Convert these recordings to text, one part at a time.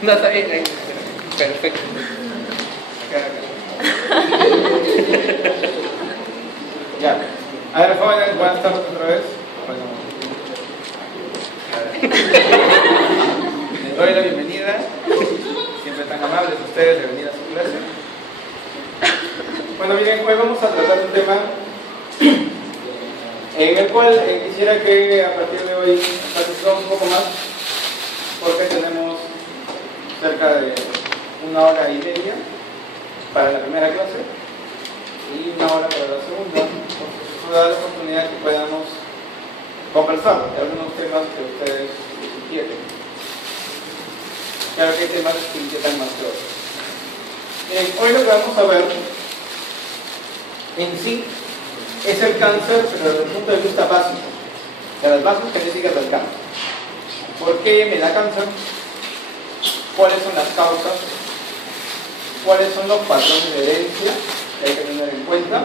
No, está bien, ahí. Perfecto. Acá. Ya. A ver, jóvenes, buenas tardes otra vez. Les doy la bienvenida. Siempre tan amables ustedes de venir a su clase. Bueno, miren, hoy vamos a tratar un tema en el cual quisiera que a partir de hoy participemos un poco más, porque tenemos cerca de 1 hora y media para la primera clase y 1 hora para la segunda. Entonces, eso da la oportunidad que podamos conversar de algunos temas que ustedes quieren. Claro que hay temas que inquietan más que otros. Hoy lo que vamos a ver en sí es el cáncer, pero desde el punto de vista básico, de las bases genéticas del cáncer. ¿Por qué me da cáncer? ¿Cuáles son las causas? ¿Cuáles son los patrones de herencia que hay que tener en cuenta?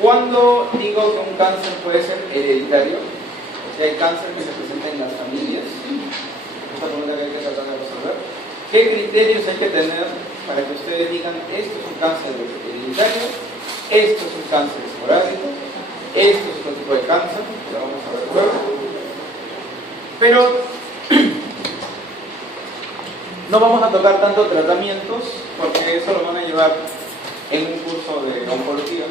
¿Cuándo digo que un cáncer puede ser hereditario? O sea, hay cáncer que se presenta en las familias. Esta pregunta que hay que tratar de resolver. ¿Qué criterios hay que tener para que ustedes digan esto es un cáncer hereditario, esto es un cáncer esporádico, esto es otro tipo de cáncer, que lo vamos a ver luego? Pero no vamos a tocar tanto tratamientos, porque eso lo van a llevar en un curso de oncología.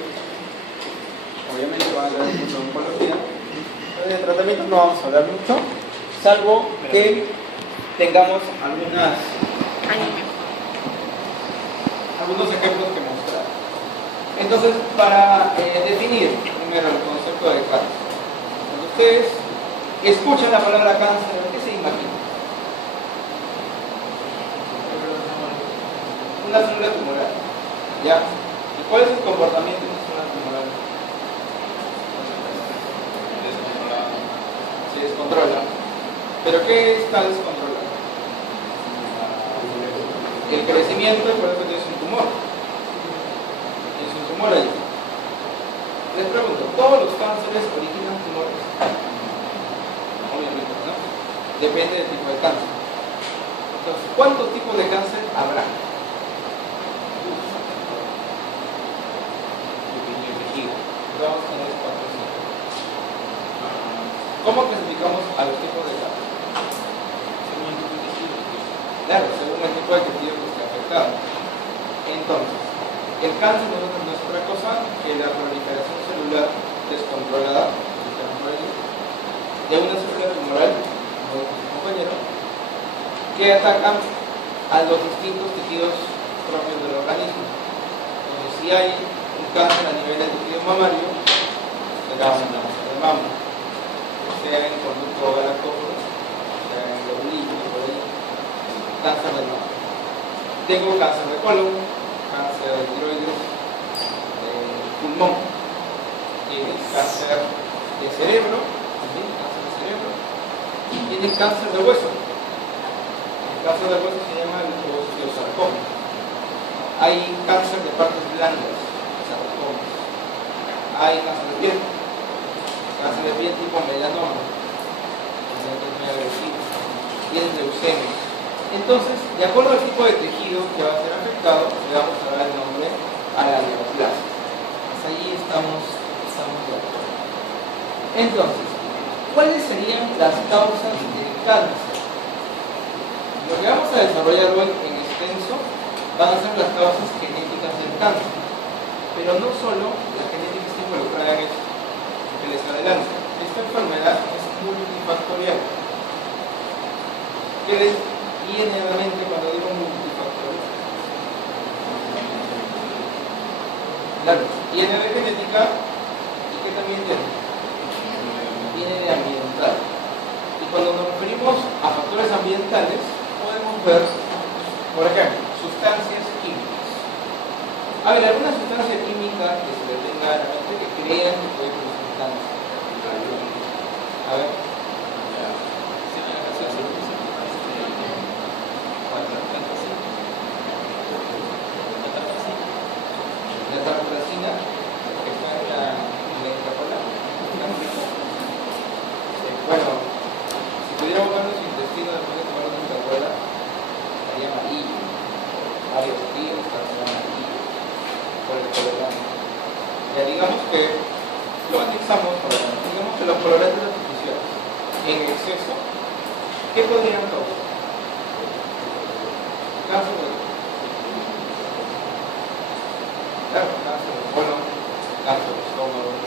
Obviamente van a tener un curso de oncología. Entonces de tratamientos no vamos a hablar mucho, salvo que tengamos algunos ejemplos que mostrar. Entonces, para definir primero el concepto de cáncer, cuando ustedes escuchan la palabra cáncer, ¿qué se imaginan? Una célula tumoral, ¿ya? ¿Y cuál es el comportamiento de una célula tumoral? Se descontrola. ¿Pero qué está descontrolado? El crecimiento, y por eso tienes un tumor. Tienes un tumor ahí. Les pregunto, ¿todos los cánceres originan tumores? Obviamente, ¿no? Depende del tipo de cáncer. Entonces, ¿cuántos tipos de cáncer habrá? Vamos a tener 4 o 5. ¿Cómo clasificamos a los tipos de cáncer? Claro, según el tipo de tejido que esté afectado. Entonces, el cáncer no es otra cosa que la proliferación celular descontrolada de una célula tumoral, como dijo su compañero, que atacan a los distintos tejidos propios del organismo. Entonces, si hay un cáncer a nivel del tejido mamario, será un cáncer de mama, sea en conducto galactóforo, sea en globulito, por ahí. Cáncer de mama. Tengo cáncer de colon, cáncer de tiroides, de pulmón, tienes cáncer de cerebro, también cáncer de cerebro, y tienes cáncer de hueso. El cáncer de hueso se llama el osteosarcoma. Hay cáncer de partes blandas, sarcomas. Hay cáncer de piel tipo melanoma, que es muy agresivo. Tienes leucemia. Entonces, de acuerdo al tipo de tejido que va a ser afectado, le vamos a dar el nombre a la neoplasia. Hasta allí estamos de acuerdo. Entonces, ¿cuáles serían las causas del cáncer? Lo que vamos a desarrollar hoy en extenso van a ser las causas genéticas del cáncer. Pero no solo la genética está involucrada en esto, que les adelanto. Esta enfermedad es multifactorial. ¿Qué les viene a la mente cuando digo multifactorial? Claro, viene de genética y ¿qué también tiene? Viene de ambiental. Y cuando nos referimos a factores ambientales, podemos ver, por ejemplo, sustancias químicas. A ver, alguna sustancia química que se le tenga a la mente que crean que puede producir cáncer. A ver. La tartracina, que está en la Coca-Cola. Bueno, si pudiéramos ver su intestino después de tomar una Coca-Cola, Ya digamos que lo anexamos ahora. Digamos que los colorantes artificiales en exceso, ¿qué podrían causar? Cáncer de claro, cáncer de colon, cáncer de estómago,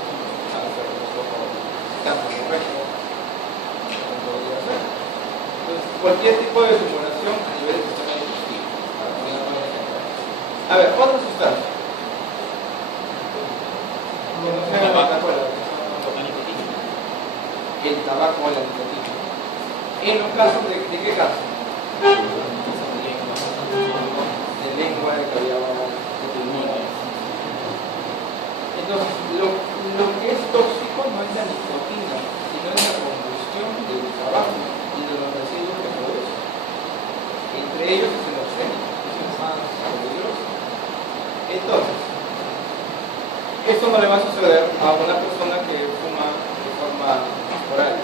cáncer de esófago, cáncer de recto, como podría ser. Entonces, cualquier tipo de simulación a nivel del sistema digestivo. A ver, otra sustancia. Que no sea el tabaco o la nicotina. El tabaco o la nicotina. En los casos de qué caso? De lengua, de cavidad oral, de pulmones. Entonces, lo que es tóxico no es la nicotina, sino es la combustión del tabaco y de los residuos que produce. Entre ellos es el oxígeno, que es el más peligroso. Entonces, esto no le va a suceder a una persona que fuma de forma oral,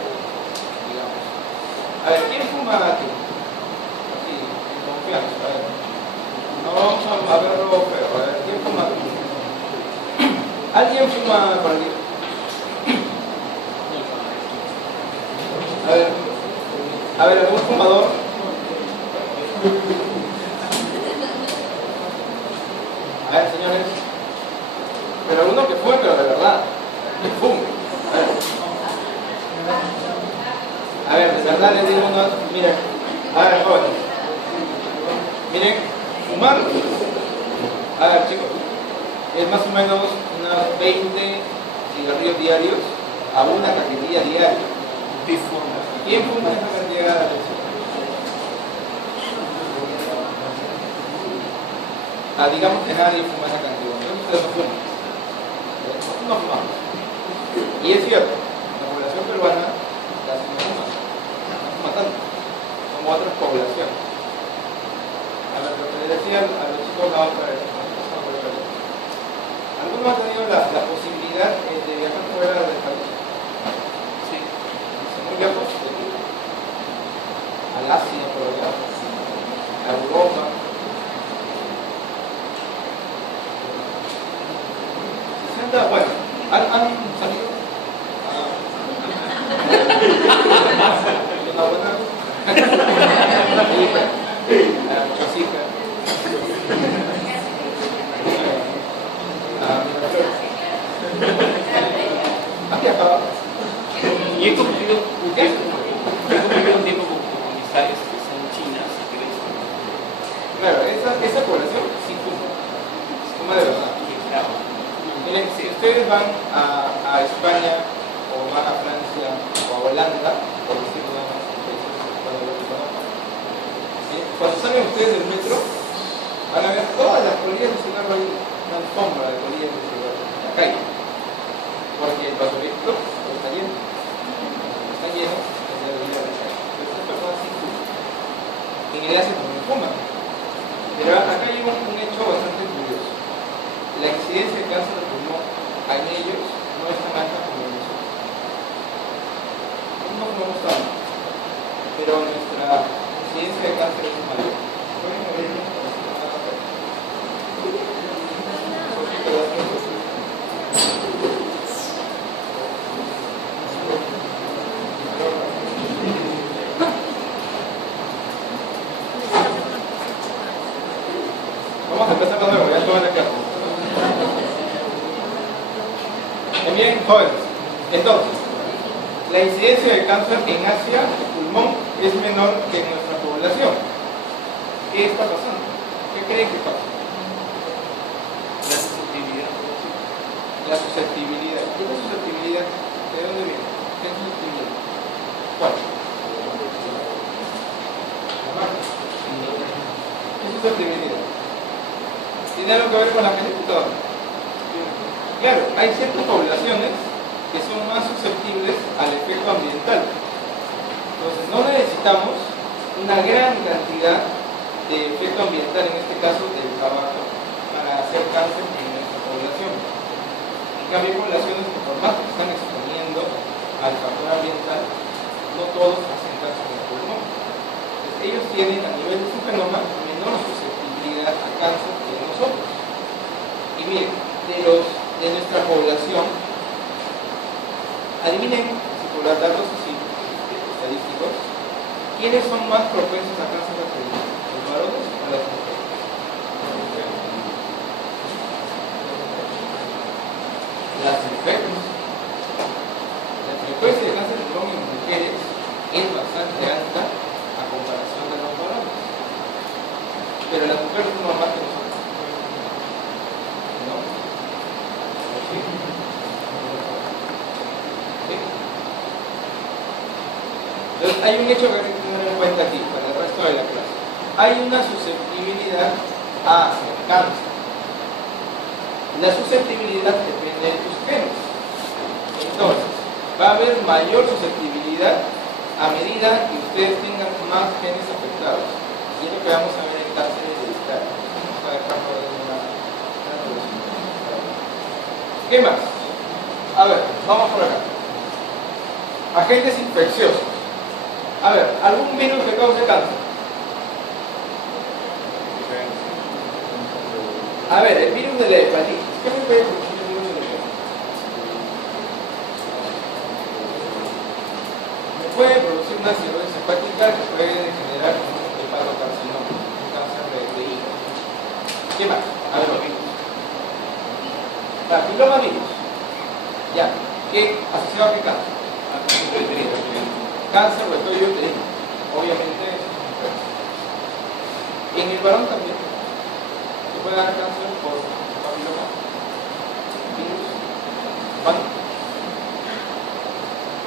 digamos. A ver, ¿quién fuma aquí? Aquí, en confianza, a ver. No vamos a verlo feo, a ver, ¿quién fuma aquí? ¿Alguien fuma por aquí? A ver, ¿algún fumador? A ver, señores. Pero uno que fume, pero de verdad. Que fume. A ver, de verdad les digo uno. Miren. A ver, jóvenes. Miren, fumar. A ver, chicos. Es más o menos unos 20 cigarrillos diarios a una cajetilla diaria. ¿Quién fuma esa cantidad de cigarrillos? Digamos que nadie fuma esa cantidad. Entonces ustedes no fuman. No fumamos. Y es cierto, la población peruana casi no fuma tanto como otras poblaciones. A ver, lo que les decía a los chicos la otra vez, ¿alguno ha tenido la posibilidad de viajar fuera del país? Sí. Muy lejos de aquí. Al Asia, por allá. A Europa. Bueno, ¿han salido? ¿Una buena? Chosica. ¿Has viajado? Y he cumplido un tiempo con comisarios que son chinas y que Claro, esa población sí fuma de verdad. Miren, si ustedes van a España o van a Francia o a Holanda, por decirlo nada más, cuando salen ustedes del metro, van a ver todas las colillas de cigarro ahí, una alfombra de colillas de cigarro en la calle, porque el basurero está lleno, de colillas de calle. Pero estas personas sí fuman. En el Asia también fuman. Pero acá hay un hecho bastante curioso. La incidencia de cáncer de pulmón en ellos no es tan alta como en nosotros. No fumamos tanto, pero nuestra incidencia de cáncer es mayor. Vamos a empezar de nuevo, ya toman la clase. Bien, jóvenes. Entonces, la incidencia de cáncer en Asia de pulmón es menor que en nuestra población. ¿Qué está pasando? ¿Qué creen que pasa? la susceptibilidad. La susceptibilidad. ¿Qué es la susceptibilidad? ¿De dónde viene? ¿Qué es susceptibilidad? ¿Cuál? ¿Qué es susceptibilidad? ¿Tiene algo que ver con la genética? Claro, hay ciertas poblaciones que son más susceptibles al efecto ambiental. Entonces, no necesitamos una gran cantidad de efecto ambiental, en este caso del tabaco, para hacer cáncer en nuestra población. En cambio, hay poblaciones que por más que están exponiendo al factor ambiental, no todos hacen cáncer en el pulmón. Entonces, ellos tienen a nivel de su genoma menor susceptibilidad a cáncer que nosotros. Y miren, de los de nuestra población, adivinen, si por los datos así, estadísticos, ¿quiénes son más propensos a cáncer de pulmón? ¿Los varones o las mujeres? Las mujeres. La frecuencia de cáncer de pulmón en mujeres es bastante alta a comparación de los varones. Pero las mujeres fuman más que nosotros. ¿No? ¿Sí? ¿Sí? Entonces hay un hecho que hay que tener en cuenta aquí para el resto de la clase. Hay una susceptibilidad hacia el cáncer. La susceptibilidad depende de tus genes. Entonces, va a haber mayor susceptibilidad a medida que ustedes tengan más genes afectados. Y es lo que vamos a ver en cáncer hereditario. Vamos a dejarlo de una relación. ¿Qué más? A ver, vamos por acá. Agentes infecciosos. A ver, ¿algún virus que cause cáncer? A ver, el virus de la hepatitis. ¿Qué me puede producir el virus de la hepatitis? Me puede producir una cirrosis hepática que puede generar un hepatocarcinoma, un cáncer de hígado. ¿Qué más? A ver, los virus. Papiloma virus. Ya. ¿Qué? ¿Asociado a qué cáncer? Cáncer de cuello uterino. Obviamente es un cáncer. En el varón también. Se puede dar cáncer por papiloma virus. ¿Vale?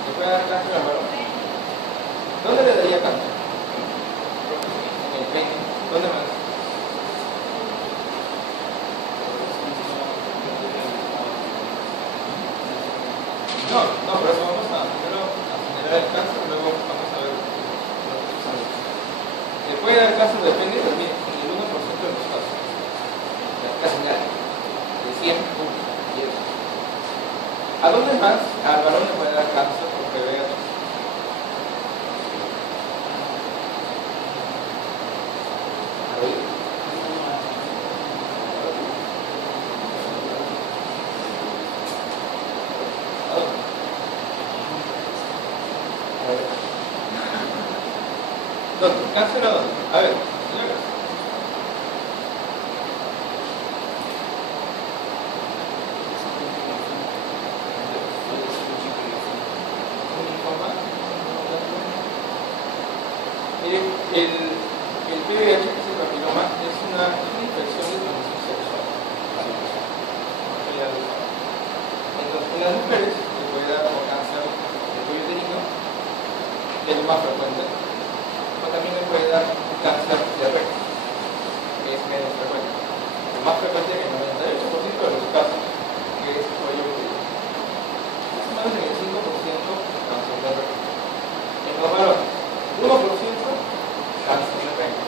Se puede dar cáncer al varón. ¿Dónde le daría cáncer? En el pene. ¿Dónde más? No, por eso vamos a primero a generar el cáncer, luego vamos a ver los exámenes. Se puede dar cáncer, depende también, en el 1% de los casos. Casi nada. De 100, 10. ¿A dónde más? Al varón le puede dar cáncer por PVH. Ahí. ¿Dónde? ¿Cáncer a dónde? A ver, señoras. ¿Un linfoma? Miren, el PVH, que es el papiloma, es una infección de transmisión sexual. Eso ya lo saben. Entonces, en las mujeres se puede dar como cáncer de cuello uterino, que es lo más frecuente. También le puede dar cáncer de recto, que es menos frecuente. Lo más frecuente en el 98% de los casos, que es cuello uterino. Más o menos en el 5% cáncer de recto. En los varones, 1% cáncer de recto.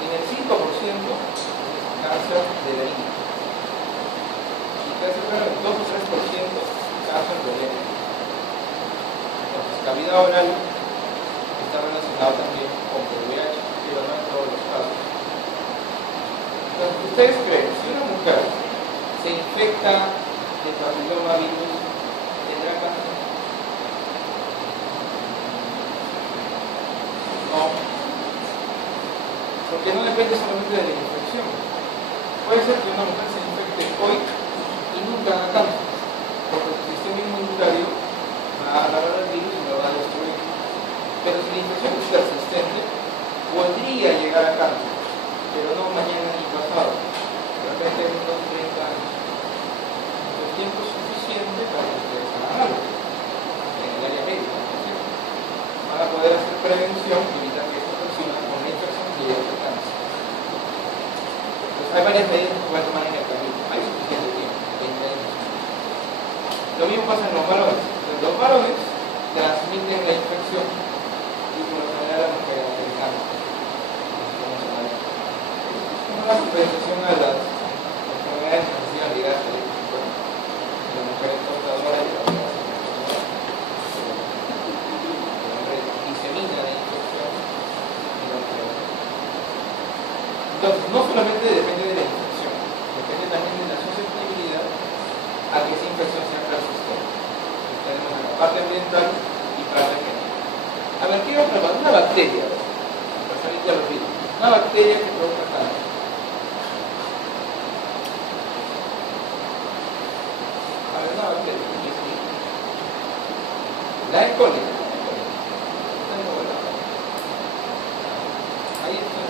En el 5% cáncer de la ingle. Y casi el 2 o 3% cáncer de la ingle. Entonces, cavidad oral está relacionado también con VIH, pero no en todos los casos. Entonces, ¿ustedes creen si una mujer se infecta de papiloma virus, tendrá cáncer? No. Porque no depende solamente de la infección. Puede ser que una mujer se infecte hoy y nunca haga cáncer, porque el sistema inmunitario va a agarrar el virus y lo va a destruir. Pero si la infección es persistente, podría llegar a cáncer, pero no mañana ni pasado, de repente en unos 30 años. El tiempo es suficiente para que ustedes hagan algo, en el área médica, para poder hacer prevención y evitar que esta persona con la infección llegue a cáncer. Entonces, hay varias medidas que pueden tomar en el camino, hay suficiente tiempo, 20 años. Lo mismo pasa en los varones. Los varones transmiten la infección y por lo general la mujer el cáncer. Como la compensación a las enfermedades transmisibles ligadas al equipo, la mujer es portadora y la mujer disemina la infección y la mujer. Entonces, no solamente depende de la infección, depende también de la susceptibilidad parte ambiental y parte genética. A ver, ¿qué otra cosa? Una bacteria, para salir de los virus. Una bacteria que provoca cáncer. A ver, una bacteria. La E. coli. Ahí está.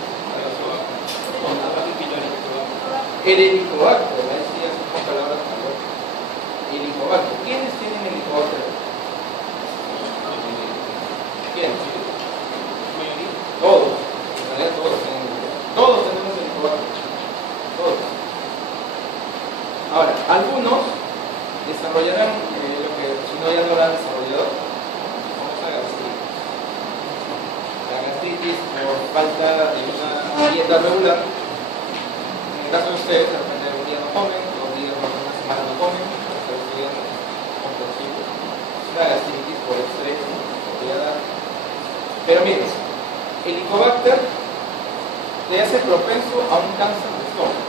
El helicobacter, ahí sí ya son palabras mayores. Helicobacter. ¿Quiénes tienen helicobacter? ¿Quién? Todos. En realidad todos tienen helicobacter. Todos tenemos helicobacter. Todos. Ahora, algunos desarrollarán lo que si no ya no lo han desarrollado, famosa gastritis. La gastritis por falta de una dieta regular. En el caso de ustedes, de repente un día no comen, 2 días o una semana no comen, hasta el día no es comprensible. Es una gastritis por estrés, podría dar. Pero miren, el Helicobacter le hace propenso a un cáncer de estómago.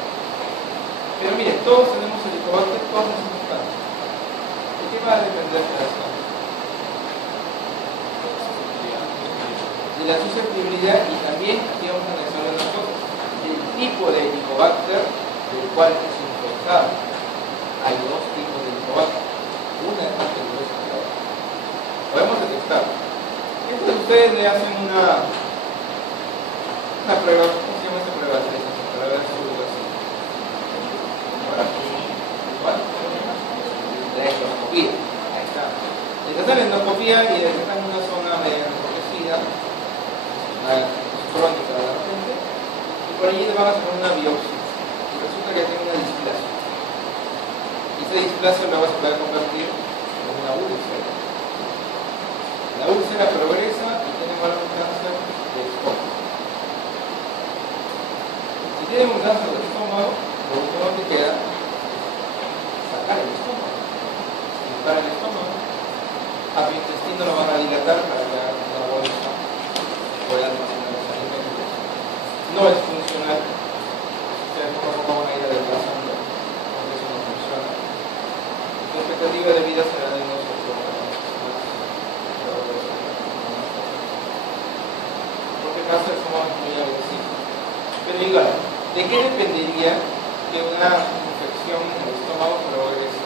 Pero miren, todos tenemos Helicobacter, todos hacemos cáncer. ¿De qué va a depender de las cáncer? De la susceptibilidad y también, aquí vamos a analizar las cosas, del tipo de Helicobacter del cual es infectado. Hay 2 tipos de Helicobacter. Una es más peligrosa que la otra. Podemos detectar. Entonces ustedes le hacen una prueba, ¿cómo se llama esta prueba? Para ver su situación. ¿Cuál? La endoscopía. Ahí está. Les hacen la endoscopía y detectan una zona enrojecida, una crónica de la repente, y por allí le van a hacer una biopsia. Y resulta que tiene una displasia. Y esa displasia luego se puede convertir en una úlcera. La úlcera progresa y tiene un cáncer de estómago. Si tienen un cáncer de estómago, lo último que queda es sacar el estómago. Sacar el estómago. A tu intestino lo van a dilatar para que haga una bolsa pueda almacenar los alimentos. No es funcional. Ustedes poco a poco van a ir adelgazando porque eso no funciona. Su expectativa de vida será de unos 8 años. Porque el cáncer es muy agresivo. Pero igual, ¿de qué dependería que una infección en el estómago progrese?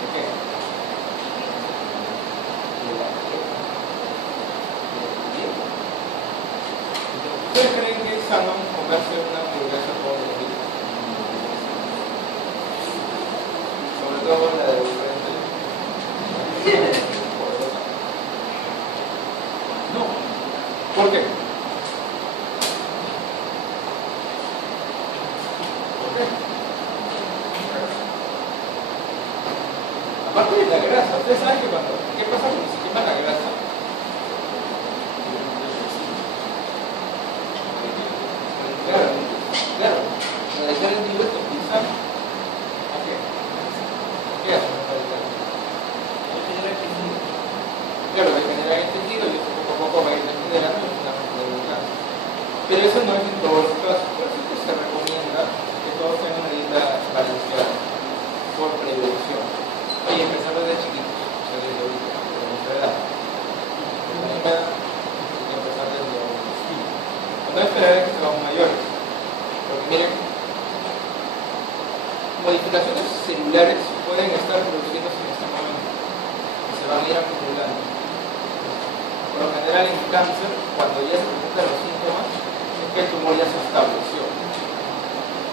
¿De qué? De la dieta. ¿Ustedes creen que es sano comerse una hamburguesa todos los días? Sobre todo la de frente. No. ¿Por qué? ¿Por qué? Aparte de la grasa, ustedes saben que ¿qué pasa cuando se quema la grasa? Claro. La dejar en directo pizza. ¿A qué? ¿Qué hace una radical? Claro, va a generar el tejido y poco a poco va a ir generando y finalmente el cáncer. Pero eso no es en todos los casos. Por eso es que se recomienda que todos tengan una dieta balanceada por prevención. Oye, empezar desde chiquitos, o sea, desde ahorita, desde nuestra edad. Porque a mí me da que empezar desde ahorita. No esperar a que seamos mayores. Porque miren, modificaciones celulares pueden estar produciéndose en este momento y se van a ir acumulando. Por lo general en cáncer, cuando ya se presentan los síntomas, es que el tumor ya se estableció.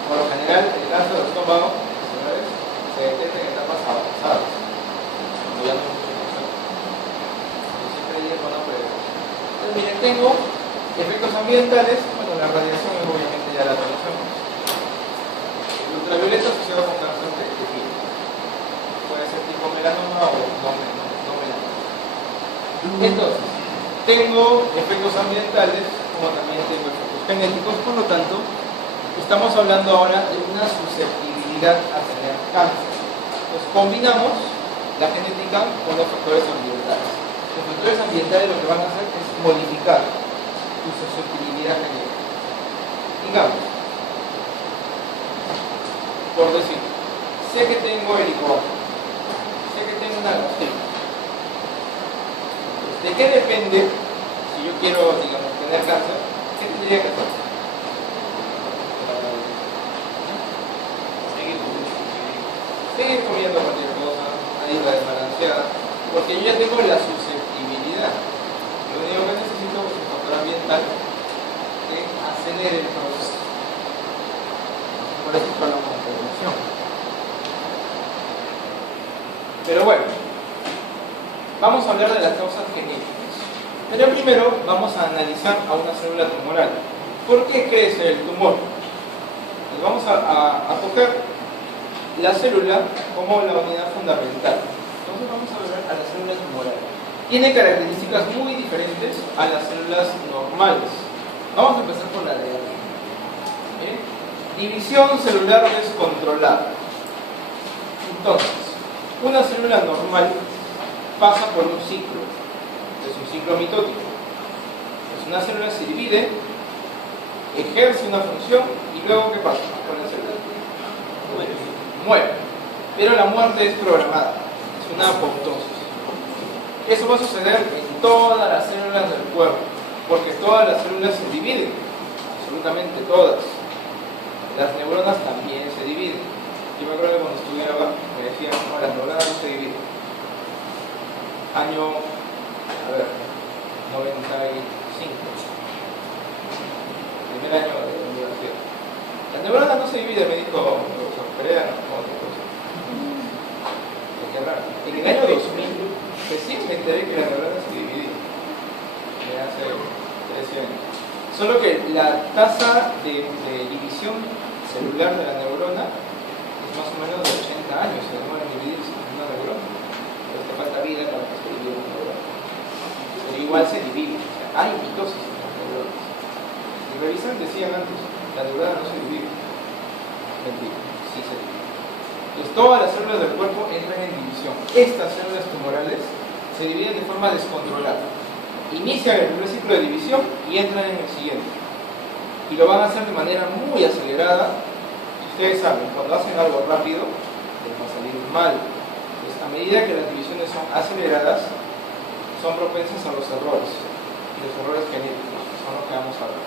Por lo general, el cáncer del estómago, señores, se detecta en etapas avanzadas, cuando ya no hay mucho cáncer. Yo siempre digo, bueno, pero... Entonces, miren, tengo efectos ambientales. Bueno, la radiación obviamente ya la conocemos. El ultravioleta asociado con cáncer de tejido. Puede ser tipo melanoma o no melanoma. Entonces, tengo efectos ambientales como también tengo efectos genéticos, por lo tanto, estamos hablando ahora de una susceptibilidad a tener cáncer. Entonces, combinamos la genética con los factores ambientales. Los factores ambientales lo que van a hacer es modificar tu susceptibilidad genética. Digamos, por decir, sé que tengo Helicobacter. sé que tengo una gastrita. ¿De qué depende si yo quiero, digamos, tener cáncer? ¿Qué tendría que hacer? Seguir comiendo cualquier cosa, una dieta desbalanceada, porque yo ya tengo la susceptibilidad. Lo único que necesito es un factor ambiental que acelere el proceso. Por eso hablamos de prevención. Pero bueno, vamos a hablar de las causas genéticas. Pero primero vamos a analizar a una célula tumoral. ¿Por qué crece el tumor? Pues vamos a coger la célula como la unidad fundamental. Entonces vamos a ver a la célula tumoral. Tiene características muy diferentes a las células normales. Vamos a empezar por la de arriba. División celular descontrolada. Entonces, una célula normal pasa por un ciclo. Es un ciclo mitótico. Pues una célula se divide, ejerce una función y luego ¿qué pasa con la célula? Muere. Pero la muerte es programada. Es una apoptosis. Eso va a suceder en todas las células del cuerpo, porque todas las células se dividen, absolutamente todas. Las neuronas también se dividen. Yo me acuerdo que cuando estudiaba me decían, no, las neuronas no se dividen. Año, 95. Primer año de la universidad. Las neuronas no se dividen, me dijo el profesor Perea, no, qué raro. En el año 2000, recién me enteré que las neuronas se dividían. Hace 13 años. Solo que la tasa de división celular de la neurona es más o menos de 80 años, se demora en dividirse en una neurona. Pero te falta vida para que se divida una neurona. Pero igual se divide, o sea, hay mitosis en las neuronas. Si revisan, decían antes, la neurona no se divide. Mentira, sí se divide. Entonces todas las células del cuerpo entran en división. Estas células tumorales se dividen de forma descontrolada. Inician el primer ciclo de división y entran en el siguiente. Y lo van a hacer de manera muy acelerada. Ustedes saben, cuando hacen algo rápido, les va a salir mal. Pues a medida que las divisiones son aceleradas, son propensas a los errores. Y los errores genéticos, que son los que vamos a ver.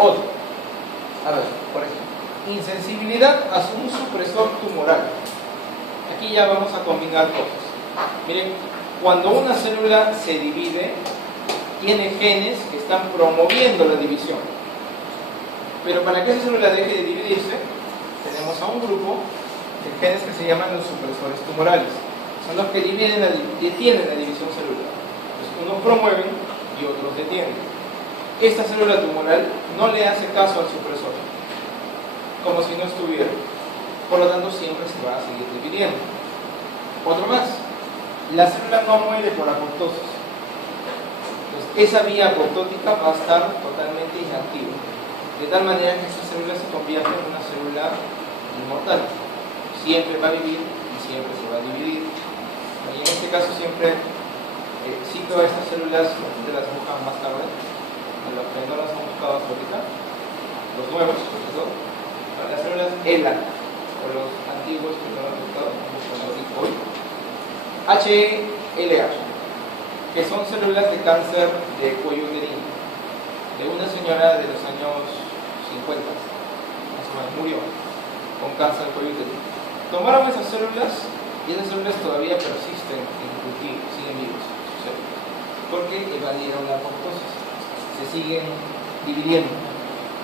Otro. A ver, por ejemplo. Insensibilidad a un supresor tumoral. Aquí ya vamos a combinar cosas. Miren, cuando una célula se divide, tiene genes que están promoviendo la división. Pero para que esa célula deje de dividirse, tenemos a un grupo de genes que se llaman los supresores tumorales. Son los que detienen la división celular. Entonces, unos promueven y otros detienen. Esta célula tumoral no le hace caso al supresor, como si no estuviera. Por lo tanto, siempre se va a seguir dividiendo. Otro más. La célula no muere por apoptosis. Entonces, esa vía apoptótica va a estar totalmente inactiva. De tal manera que esta célula se convierte en una célula inmortal. Siempre va a vivir y siempre se va a dividir. Y en este caso siempre cito a estas células, de las buscan más tarde, a los que no las han buscado hasta ahorita, los nuevos, sobre todo, las células ELA, o los antiguos que no las han buscado, hoy. HLA, que son células de cáncer de cuello uterino, de una señora de los años 50, más o menos, murió con cáncer de cuello uterino. Tomaron esas células y esas células todavía persisten en cultivo, siguen vivos, porque evadieron la apoptosis, se siguen dividiendo.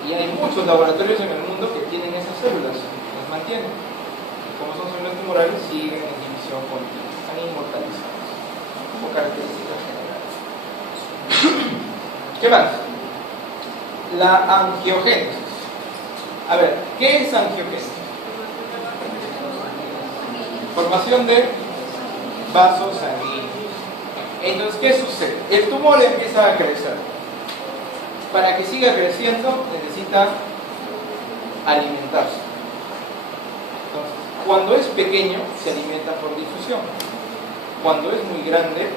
Y hay muchos laboratorios en el mundo que tienen esas células, las mantienen. Y como son células tumorales, siguen en división continua. Inmortalizadas como características generales. ¿Qué más? La angiogénesis. A ver, ¿qué es angiogénesis? Formación de vasos sanguíneos. Entonces, ¿qué sucede? El tumor empieza a crecer. Para que siga creciendo necesita alimentarse. Entonces, cuando es pequeño se alimenta por difusión. Cuando es muy grande,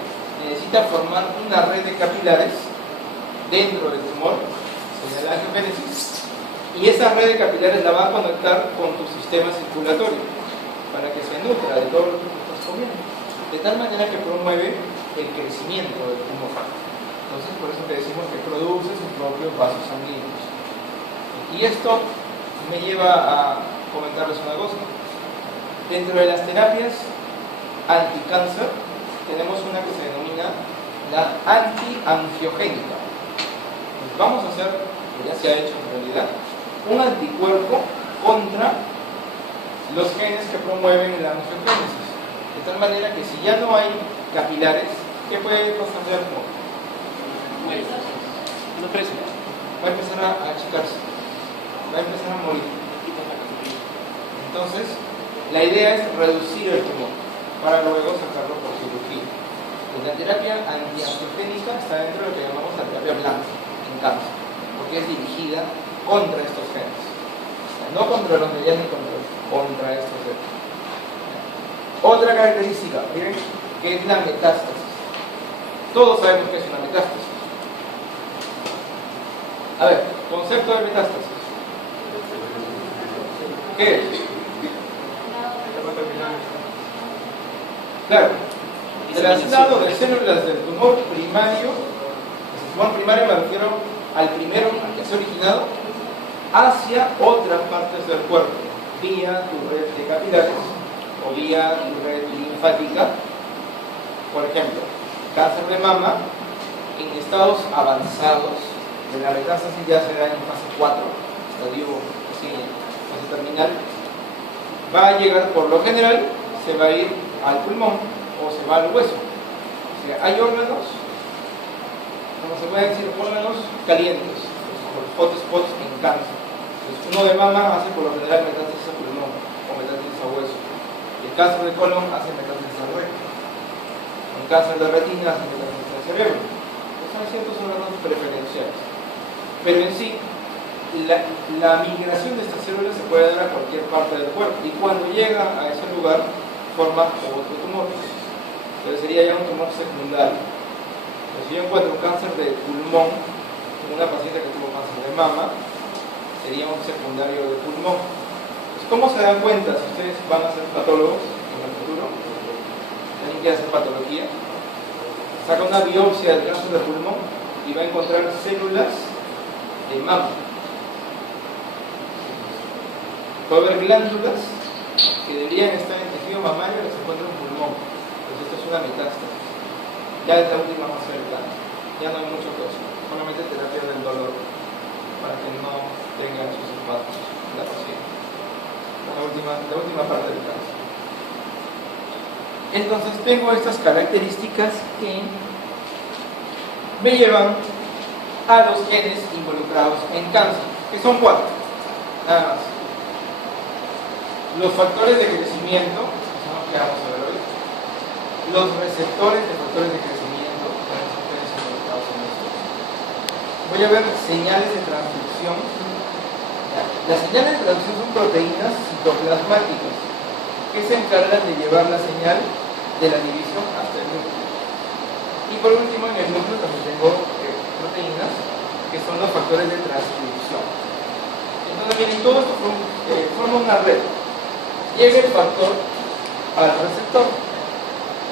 necesita formar una red de capilares dentro del tumor, se llama la angiogénesis, y esa red de capilares la va a conectar con tu sistema circulatorio. para que se nutra de todo lo que tú estás comiendo, de tal manera que promueve el crecimiento del tumor. Entonces, por eso te decimos que produce sus propios vasos sanguíneos. Y esto me lleva a comentarles una cosa. Dentro de las terapias anticáncer tenemos una que se denomina la antiangiogénica. Vamos a hacer, que ya se ha hecho en realidad, un anticuerpo contra los genes que promueven la angiogénesis. De tal manera que si ya no hay capilares, ¿qué puede pasar al tumor? No crece. Va a empezar a achicarse, va a empezar a morir. Entonces, la idea es reducir el tumor para luego sacarlo por cirugía. La terapia antiangiogénica está dentro de lo que llamamos la terapia blanca en cáncer, porque es dirigida contra estos genes. O sea, no contra los medianos, contra estos genes. Otra característica, miren, que es la metástasis. Todos sabemos que es una metástasis. A ver, concepto de metástasis. ¿Qué es? Claro, traslado de células del tumor primario, el tumor primario me refiero al primero, al que se ha originado, hacia otras partes del cuerpo, vía tu red de capilares o vía tu red linfática. Por ejemplo, cáncer de mama en estados avanzados de la metástasis ya será en fase 4, estadio así, fase terminal, va a llegar, por lo general, se va a ir al pulmón o se va al hueso. O sea, hay órganos, como se puede decir, órganos calientes, los hot spots en cáncer. Entonces, uno de mama hace por lo general metástasis a pulmón o metástasis a hueso. El cáncer de colon hace metástasis al recto. El cáncer de retina hace metástasis al cerebro. Entonces, hay ciertos órganos preferenciales. Pero en sí, la migración de estas células se puede dar a cualquier parte del cuerpo y cuando llega a ese lugar forma otro tumor. Entonces sería ya un tumor secundario. Entonces, si yo encuentro un cáncer de pulmón en una paciente que tuvo cáncer de mama, sería un secundario de pulmón. Entonces, ¿cómo se dan cuenta si ustedes van a ser patólogos en el futuro? ¿Alguien quiere hacer patología? Saca una biopsia del cáncer de pulmón y va a encontrar células de mama. Puede haber glándulas que deberían estar en tejido mamario y se encuentran en pulmón. Entonces esto es una metástasis. Ya es la última fase del cáncer. Ya no hay mucho que hacer. Solamente terapia del dolor para que no tengan sus impactos la paciente. La última parte del cáncer. Entonces tengo estas características que me llevan a los genes involucrados en cáncer, que son 4, nada más. Los factores de crecimiento, que son los que vamos a ver hoy, los receptores de factores de crecimiento, que son los genes involucrados en esto. Voy a ver señales de transcripción. Las señales de transcripción son proteínas citoplasmáticas que se encargan de llevar la señal de la división hasta el núcleo. Y por último, en el núcleo también tengo proteínas que son los factores de transcripción. Entonces, miren, todo esto forma una red. Llega el factor al receptor.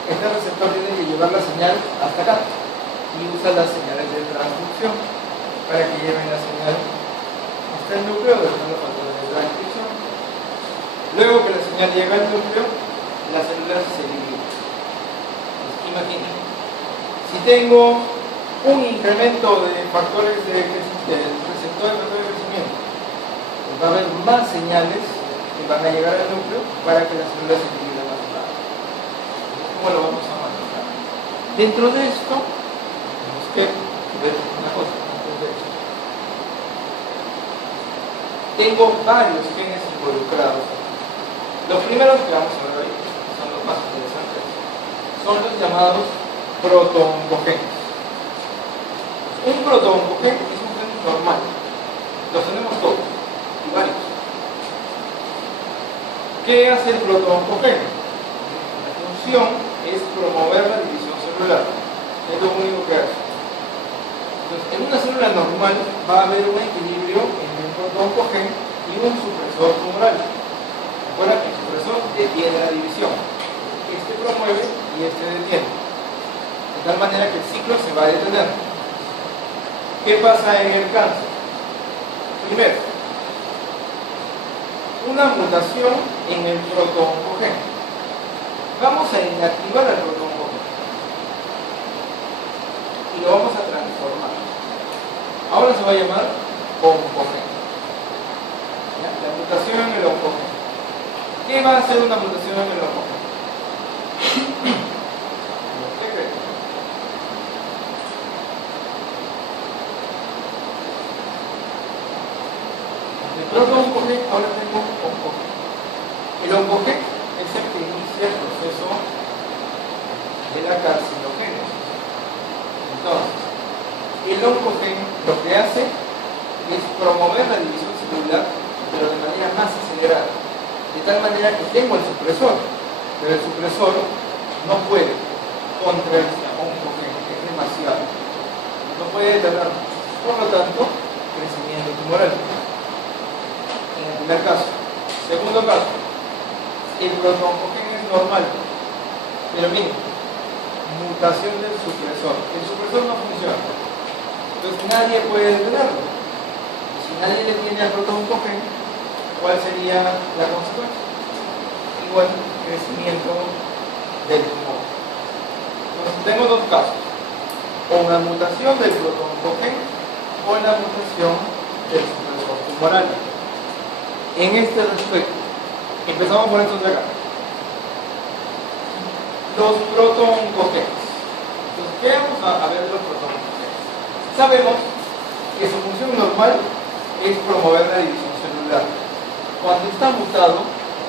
Este receptor tiene que llevar la señal hasta acá y usa las señales de transcripción para que lleven la señal hasta el núcleo, donde están los factores de transcripción. Luego que la señal llega al núcleo, las células se dividen. Entonces, imaginen, si tengo un incremento de factores de receptores de factores de crecimiento, pues va a haber más señales que van a llegar al núcleo para que las células se dividen más rápido. ¿Cómo lo vamos a manejar? Dentro de esto, tenemos que ver una cosa. Tengo varios genes involucrados. Los primeros que vamos a ver hoy, que son los más interesantes, son los llamados protooncogenes. Un protooncogen es un gen normal. Los tenemos todos, y varios. ¿Qué hace el protooncogen? La función es promover la división celular. Es lo único que hace. Entonces, en una célula normal va a haber un equilibrio entre un protooncogen y un supresor tumoral. Recuerda que el supresor detiene en la división. Este promueve y este detiene. De tal manera que el ciclo se va a detener. ¿Qué pasa en el cáncer? Primero, una mutación en el protooncogen. Vamos a inactivar el protooncogen y lo vamos a transformar. Ahora se va a llamar oncogen. ¿Ya? La mutación en el oncogen. ¿Qué va a hacer una mutación en el oncogen? ¿Qué creen? El protooncogen, ahora tengo oncogen. El oncogen es el que inicia el proceso de la carcinogénesis. Entonces, el oncogen lo que hace es promover la división celular, pero de manera más acelerada. De tal manera que tengo el supresor, pero el supresor no puede contra el oncogen, es demasiado. No puede detener, por lo tanto, crecimiento tumoral. En el primer caso. Segundo caso, el protooncogen es normal, pero miren, mutación del supresor. El supresor no funciona, entonces nadie puede detenerlo. Y si nadie le tiene al protooncogen, ¿cuál sería la consecuencia? Igual crecimiento del tumor. Entonces tengo dos casos, o una mutación del protooncogen o la mutación del supresor tumoral. En este respecto, empezamos por estos de acá. Los protooncogenes. Entonces, ¿qué vamos a ver los protooncogenes? Sabemos que su función normal es promover la división celular. Cuando está mutado,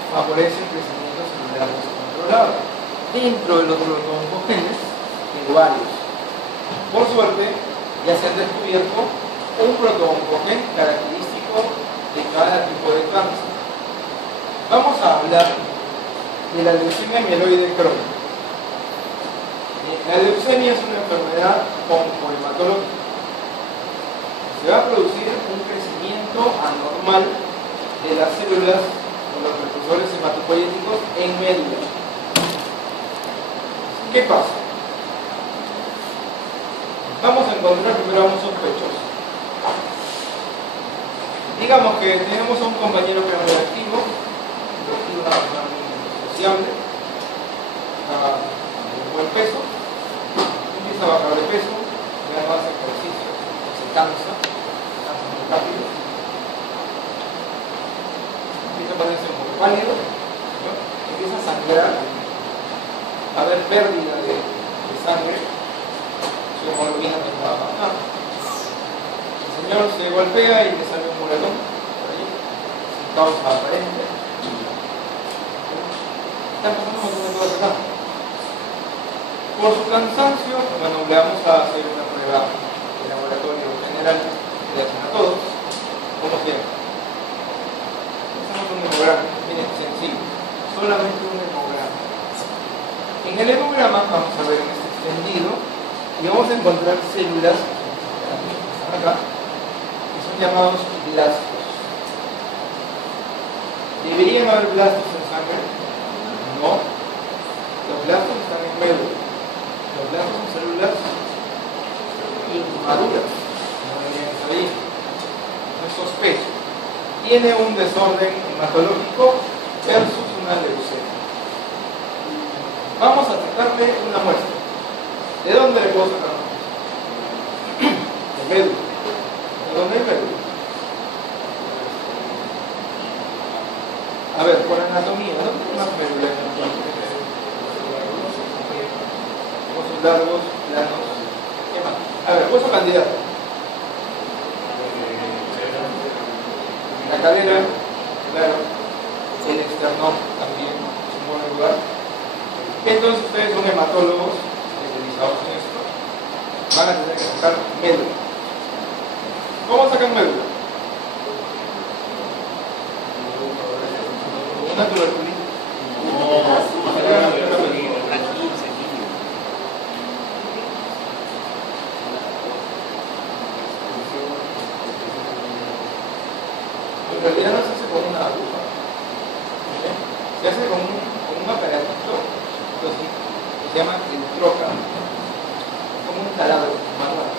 favorece el crecimiento celular descontrolado. Dentro de los protooncogenes, tengo varios. Por suerte, ya se han descubierto un protooncogen característico de cada tipo de cáncer. Vamos a hablar de la leucemia mieloide crónica. La leucemia es una enfermedad oncohematológica. Se va a producir un crecimiento anormal de las células o los precursores hematopoyéticos en médula. ¿Qué pasa? Vamos a encontrar primero a un sospechoso. Digamos que tenemos a un compañero que es reactivo, una persona muy sociable, de buen peso, empieza a bajar de peso, ya no hace ejercicio, se cansa muy rápido, empieza a ponerse un poco pálido, ¿no? Empieza a sangrar, a haber pérdida de sangre, su hemoglobina no va a bajar. El señor se golpea y le sale un moretón por ahí, sin causa aparente. Están pasando un montón de cosas acá. Por su cansancio, bueno, le vamos a hacer una prueba de laboratorio general que le hacen a todos, como siempre. Hacemos un hemograma, miren, sencillo, solamente un hemograma. En el hemograma vamos a ver en este extendido y vamos a encontrar células que están acá, que son llamados blastos. ¿Deberían haber blastos en sangre? No. Los blastos están en médula. Los blastos son células inmaduras. No deberían estar ahí. No es sospecho. Tiene un desorden hematológico versus una leucemia. Vamos a sacarle una muestra. ¿De dónde le puedo sacar una muestra? De médula. ¿De dónde hay médula? A ver, por anatomía, ¿dónde hay más médula en el cuerpo? Huesos largos, planos. ¿Qué más? A ver, hueso candidato. La cadera, claro. El esternón también es un buen lugar. Entonces ustedes son hematólogos especializados en esto. Van a tener que sacar médula. ¿Cómo sacan médula? Una tuberculitis. En realidad no se hace con una aguja, ¿sí? Se hace con un aparatito, entonces, se llama el troca, como un taladro manual.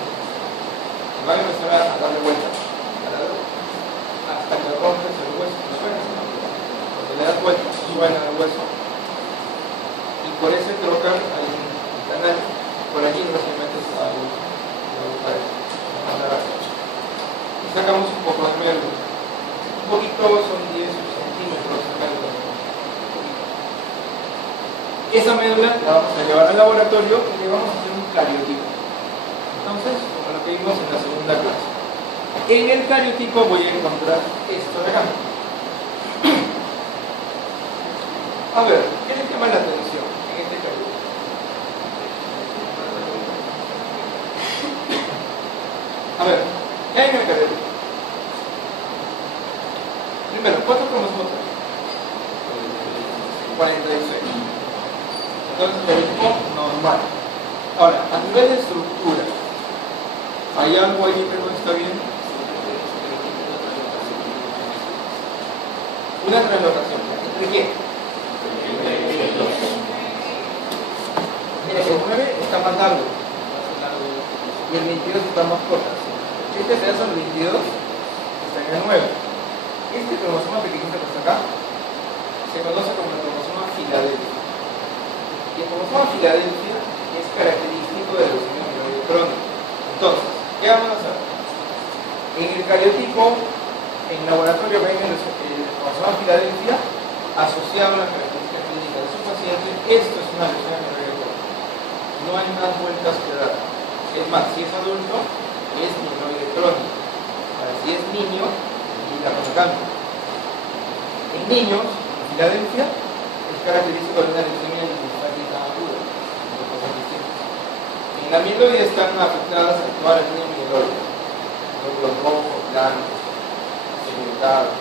Va a empezar a darle vueltas al taladro hasta que rompes el hueso. ¿No suena? Cuando le das vueltas, suena el hueso. Y por ese troca hay un canal, por allí no se metes a y sacamos un poco de médula. Un poquito son 10 centímetros de médula. Esa médula la vamos a llevar al laboratorio y le vamos a hacer un cariotipo. Entonces, como lo que vimos en la segunda clase. En el cariotipo voy a encontrar esto de acá. A ver, ¿qué les llama la atención en este cariotipo? A ver, ¿qué hay en el cariotipo? Primero, ¿cuántos cromosomas hay? 46. Entonces, cariotipo normal. Ahora, a nivel de estructura, ¿hay algo ahí que no está bien? Una translocación. ¿Entre quién? Mira, el 9 está más largo y el 22 está más corto. Este pedazo del 22 está en el 9. Este cromosoma pequeñito que está acá se conoce como el cromosoma Filadelfia. Y el cromosoma Filadelfia es característico de la leucemia mieloide crónica. Entonces, ¿qué vamos a hacer? En el cariotipo, en laboratorio ven el cromosoma Filadelfia asociado a las características clínicas de su paciente. Esto es una leucemia mieloide crónica. No hay más vueltas que dar. Es más, si es adulto, es mieloide crónica. Ahora, si es niño, y la cosa cambia. En niños, en Filadelfia, es característico de una leucemia linfática aguda. En la mieloide están afectadas a todas las líneas mieloides, glóbulos rojos, blancos, segmentados.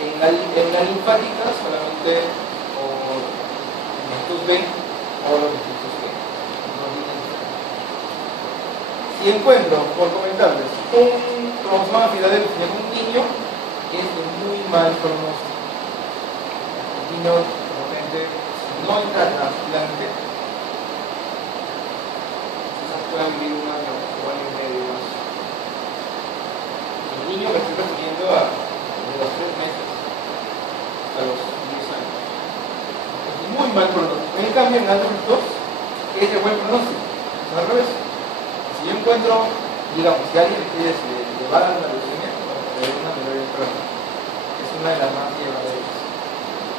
En la linfática solamente por linfocitos B o los linfocitos B. Si encuentro, por comentarles, un cromosoma Filadelfia en un niño, es de muy mal pronóstico. El niño, de repente, no entra en trasplante, quizás pueda vivir un año o año y medio más. El niño me estoy refiriendo a de los 3 meses hasta los 10 años. Es muy mal pronóstico. En cambio, en adultos, es de buen pronóstico. Es al revés. Si yo encuentro, digamos, si alguien quiere llevar a la leucemia, le da una mieloide crónica. Es una de las más llevaderas.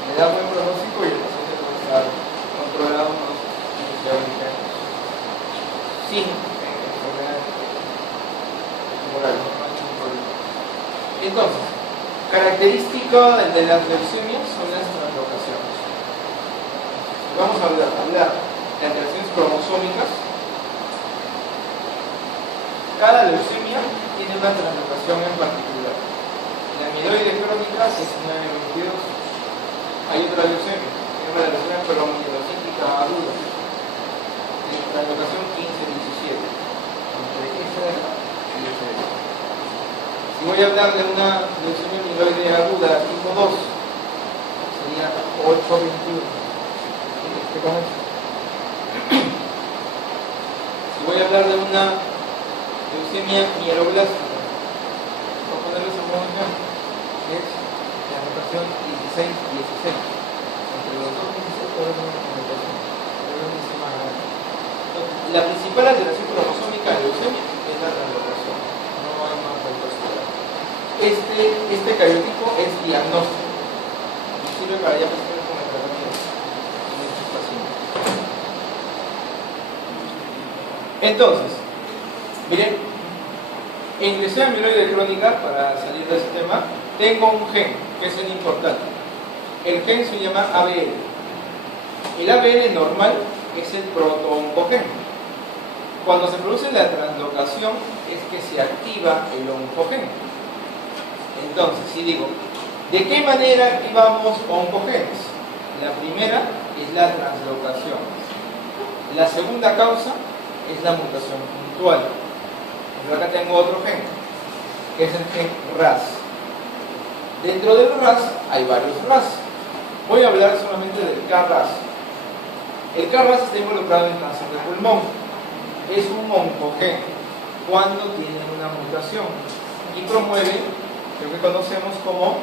Le da buen pronóstico y el paciente puede estar controlado unos 15 a 20 años. Sin enfermedad tumoral, no hay ningún problema. Entonces, característica de las leucemias son las translocaciones. Vamos a hablar de alteraciones cromosómicas. Cada leucemia tiene una translocación en particular. La mieloide crónica es 922. Hay otra leucemia, se llama la leucemia promielocítica aguda. En translocación 1517. Entre esa y esa. Si voy a hablar de una leucemia mieloide aguda tipo 2, sería 821. ¿Qué con eso? Si voy a hablar de una leucemia mieloblástica, por ponerles un buen ejemplo, es la anotación 16-16. Entre los dos 16 podemos tener una anotación. La principal alteración cromosómica de leucemia es la translocación. No hay más vueltas que dar. Este cariotipo es diagnóstico y sirve para ya empezar con el tratamiento en estos pacientes. Entonces, miren, en leucemia mieloide crónica, para salir de este tema, tengo un gen que es el importante. El gen se llama ABL. El ABL normal es el proto-oncogen. Cuando se produce la translocación es que se activa el oncogen. Entonces, si digo, ¿de qué manera activamos oncogenes? La primera es la translocación. La segunda causa es la mutación puntual. Yo acá tengo otro gen, que es el gen RAS. Dentro del RAS hay varios RAS. Voy a hablar solamente del KRAS. El KRAS está involucrado en cáncer de pulmón. Es un oncogen cuando tiene una mutación y promueve lo que conocemos como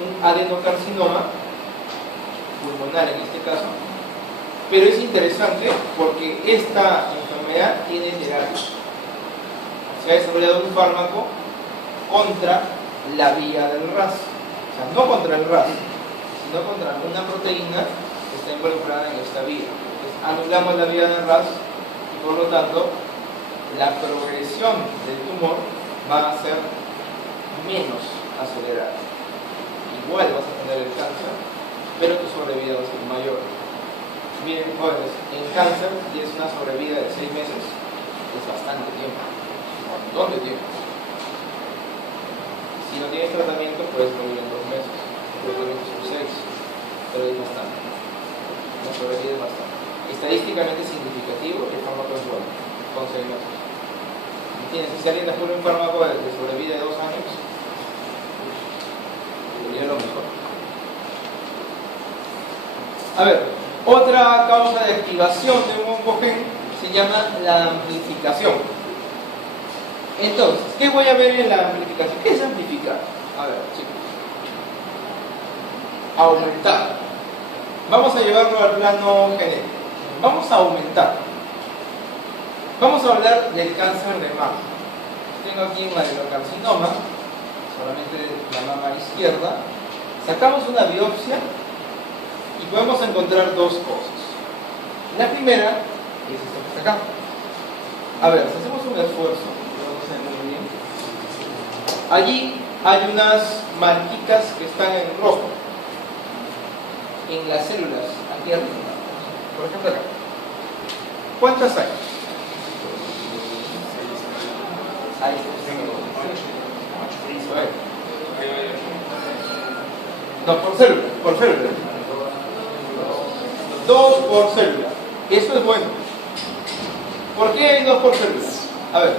un adenocarcinoma pulmonar en este caso, pero es interesante porque esta enfermedad tiene terapia. Se ha desarrollado un fármaco contra la vía del RAS, o sea, no contra el RAS, sino contra una proteína que está involucrada en esta vía. Entonces, anulamos la vía del RAS y por lo tanto la progresión del tumor va a ser menos acelerada. Igual vas a tener el cáncer, pero tu sobrevida va a ser mayor. Miren, jóvenes, en cáncer, si es una sobrevida de 6 meses, es bastante tiempo, un montón de tiempo. Si no tienes tratamiento, puedes morir en 2 meses, probablemente son 6, pero es bastante. La sobrevida es bastante. Estadísticamente significativo, el fármaco es bueno, con 6 meses. ¿Entiendes? Si alguien descubre un fármaco de sobrevida de 2 años, sería lo mejor. A ver, otra causa de activación de un oncogen se llama la amplificación. Entonces, ¿qué voy a ver en la amplificación? ¿Qué es amplificar? A ver, chicos. Aumentar. Vamos a llevarlo al plano genético. Vamos a aumentar. Vamos a hablar del cáncer de mama. Tengo aquí un adenocarcinoma, solamente de la mama izquierda. Sacamos una biopsia y podemos encontrar dos cosas. La primera es esto que está acá. A ver, si hacemos un esfuerzo, lo vamos a ver muy bien. Allí hay unas marquitas que están en rojo en las células, aquí arriba. Por ejemplo acá. ¿Cuántas hay? Ahí no, por célula, por célula. 2 por célula. Esto es bueno. ¿Por qué hay 2 por célula? A ver.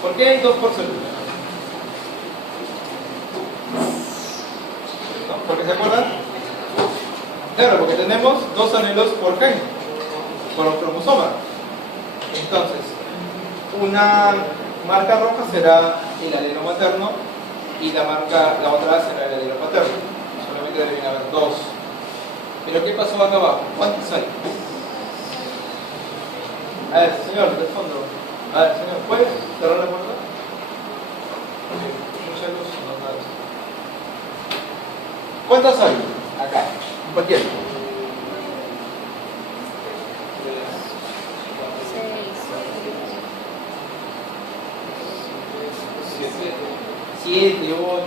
¿Por qué hay 2 por célula? ¿No? ¿Por qué se acuerdan? Claro, porque tenemos 2 alelos por gen, por un cromosoma. Entonces, una marca roja será el alelo materno y la otra será el alelo paterno. Solamente deberían haber 2. Pero ¿qué pasó acá abajo? ¿Cuántos hay? A ver, señor, del fondo. A ver, señor, ¿puedes cerrar la puerta? Mucha luz, no nada. ¿Cuántas hay? Acá, en cualquier. 7, 8.